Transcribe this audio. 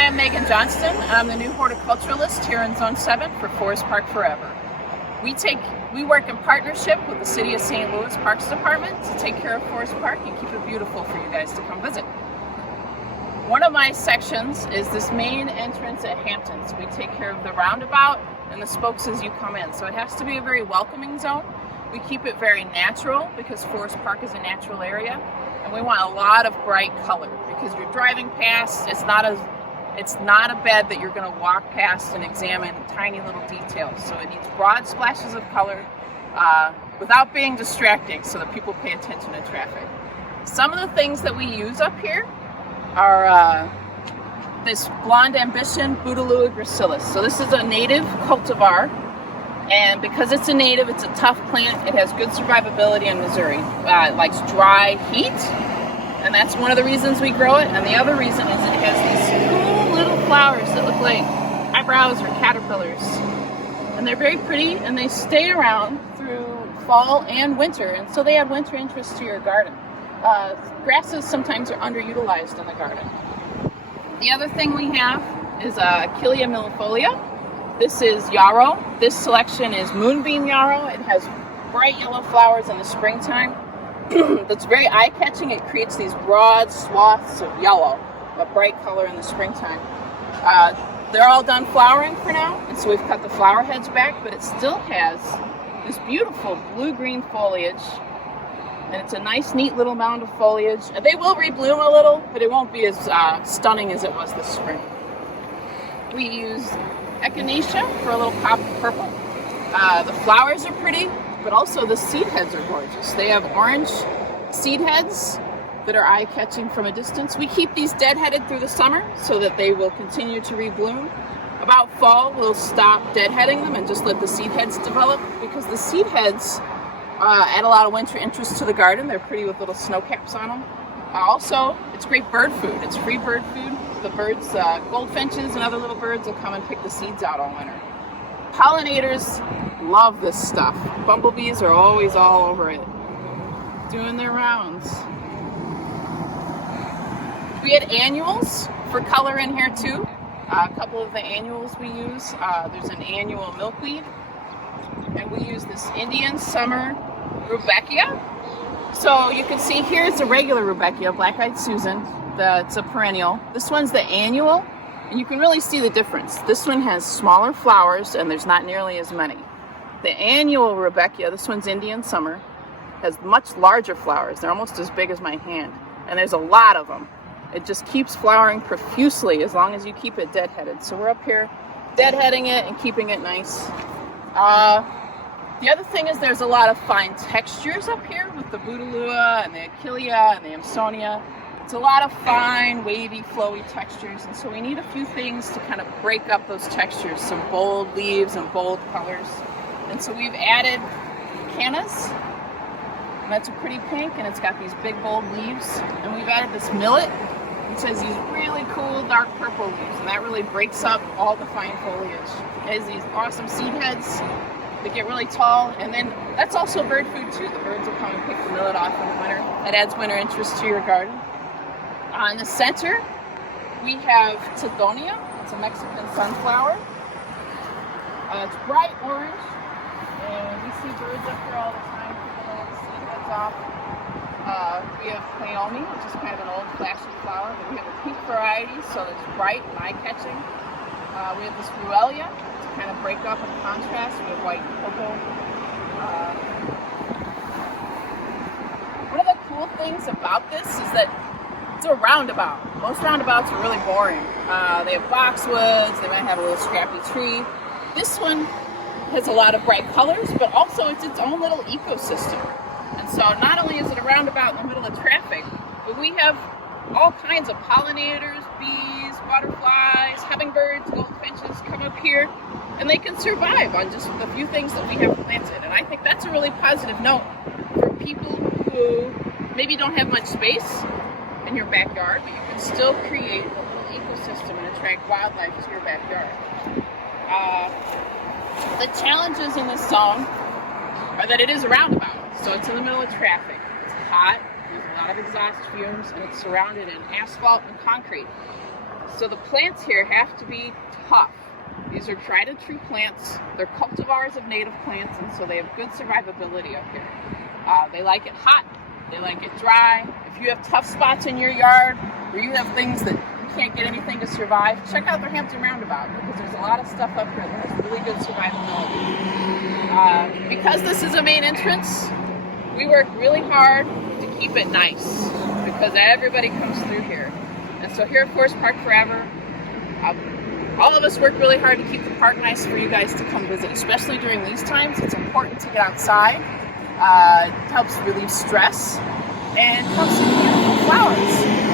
Hi, I'm Meghan Johnston. I'm the new horticulturalist here in Zone 7 for Forest Park Forever. We work in partnership with the City of St. Louis Parks Department to take care of Forest Park and keep it beautiful for you guys to come visit. One of my sections is this main entrance at Hampton. So we take care of the roundabout and the spokes as you come in. So it has to be a very welcoming zone. We keep it very natural because Forest Park is a natural area. And we want a lot of bright color because you're driving past, it's not a bed that you're going to walk past and examine tiny little details. So it needs broad splashes of color without being distracting so that people pay attention to traffic. Some of the things that we use up here are this Blonde Ambition Bouteloua gracilis. So this is a native cultivar, and because it's a native, it's a tough plant. It has good survivability in Missouri. It likes dry heat, and that's one of the reasons we grow it. And the other reason is it has these cool little flowers that look like eyebrows or caterpillars. And they're very pretty, and they stay around through fall and winter, and so they add winter interest to your garden. Grasses sometimes are underutilized in the garden. The other thing we have is Achillea millifolia. This is yarrow. This selection is moonbeam yarrow. It has bright yellow flowers in the springtime. That's very eye-catching. It creates these broad swaths of yellow, a bright color in the springtime. They're all done flowering for now, and so we've cut the flower heads back, but it still has this beautiful blue-green foliage, and it's a nice, neat little mound of foliage. They will rebloom a little, but it won't be as stunning as it was this spring. We use echinacea for a little pop of purple. The flowers are pretty, but also the seed heads are gorgeous. They have orange seed heads that are eye-catching from a distance. We keep these deadheaded through the summer so that they will continue to rebloom. About fall, we'll stop deadheading them and just let the seed heads develop, because the seed heads add a lot of winter interest to the garden. They're pretty with little snow caps on them. Also, it's great bird food. It's free bird food. The birds, goldfinches and other little birds will come and pick the seeds out all winter. Pollinators love this stuff. Bumblebees are always all over it, doing their rounds. We had annuals for color in here too. A couple of the annuals we use. There's an annual milkweed, and we use this Indian summer rudbeckia. So you can see here's the regular rudbeckia, black-eyed Susan. That's a perennial. This one's the annual, and you can really see the difference. This one has smaller flowers, and there's not nearly as many. The annual rudbeckia, this one's Indian summer, has much larger flowers. They're almost as big as my hand, and there's a lot of them. It just keeps flowering profusely as long as you keep it deadheaded. So we're up here deadheading it and keeping it nice. The other thing is there's a lot of fine textures up here with the Bouteloua and the Achillea and the Amsonia. It's a lot of fine, wavy, flowy textures, and so we need a few things to kind of break up those textures, some bold leaves and bold colors. And so we've added cannas, and that's a pretty pink, and it's got these big, bold leaves. And we've added this millet, which has these really cool, dark purple leaves, and that really breaks up all the fine foliage. It has these awesome seed heads that get really tall, and then that's also bird food too. The birds will come and pick the millet off in the winter. That adds winter interest to your garden. In the center, we have Tithonia. It's a Mexican sunflower. It's bright orange, and we see birds up here all the time. People know the seed heads off. We have Cleome, which is kind of an old flashy flower, but we have a pink variety, so it's bright and eye-catching. We have this Ruellia to kind of break up and contrast. We have white and purple. One of the cool things about this is that it's a roundabout. Most roundabouts are really boring. They have boxwoods, they might have a little scrappy tree. This one has a lot of bright colors, but also it's its own little ecosystem. And so not only is it a roundabout in the middle of traffic, but we have all kinds of pollinators, bees, butterflies, hummingbirds, goldfinches come up here, and they can survive on just the few things that we have planted. And I think that's a really positive note for people who maybe don't have much space in your backyard, but you can still create a little ecosystem and attract wildlife to your backyard. The challenges in this zone are that it is a roundabout, so it's in the middle of traffic. It's hot, there's a lot of exhaust fumes, and it's surrounded in asphalt and concrete. So the plants here have to be tough. These are tried and true plants. They're cultivars of native plants, and so they have good survivability up here. They like it hot, they like it dry. If you have tough spots in your yard, where you have things that you can't get anything to survive, check out the Hampton Roundabout, because there's a lot of stuff up here that has really good survivability. Because this is a main entrance, we work really hard to keep it nice, because everybody comes through here. And so here at Forest Park Forever, all of us work really hard to keep the park nice for you guys to come visit, especially during these times. It's important to get outside. It helps relieve stress and helps with beautiful flowers.